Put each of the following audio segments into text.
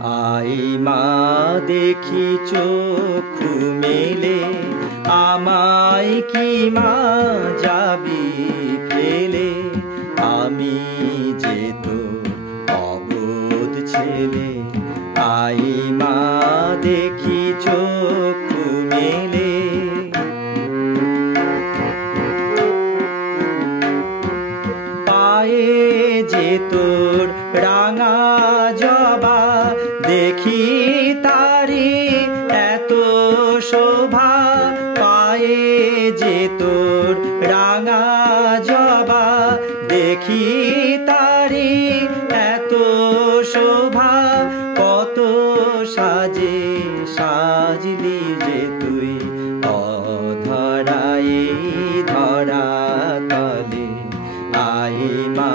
I মা দেখি চক্ষু মেলে, আমায় কি মা যাবি ফেলে? আমি যে তোর অবোধ ছেলে। আই মা দেখি চক্ষু মেলে। পায়ে যে তোর রাঙা জবা, দেখি তারি এত শোভা। পায়ে যে তোর রাঙা জবা, দেখি তারি এত শোভা। কত সাজে সাজলি যে তুই অধরাই ধরা তলে। আই মা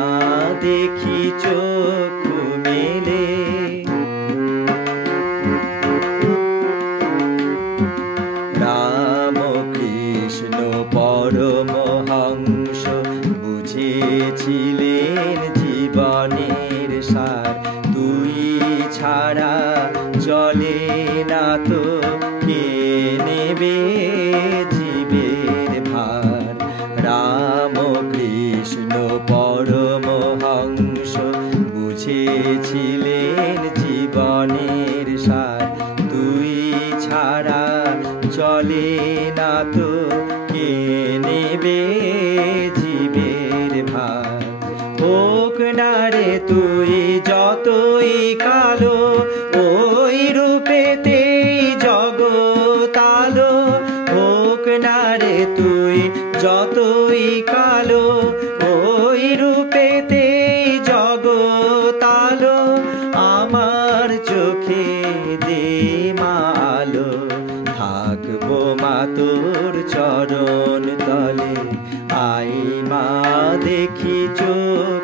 দেখি চক্ষু মেলে। রাম কৃষ্ণ পরমহংস বুঝেছিলেন জীবনের সার। তুই ছাড়া চলে না তো কে নেবে জীবের ভার। রাম কৃষ্ণ পরমহংস বুঝেছিলেন জীবনের সার। তুই ছাড়া চলে না তো কে নেবে জীবের ভার। হোক না রে তুই যতই কালো, ওই রূপেতেই জগতালো। হোক না রে তুই যতই কালো, ওই রূপেতেই জগতালো। আমার চোখে দে মা আলো, থাকবো মা তোর চরণ তলে। আই মা দেখি চোখ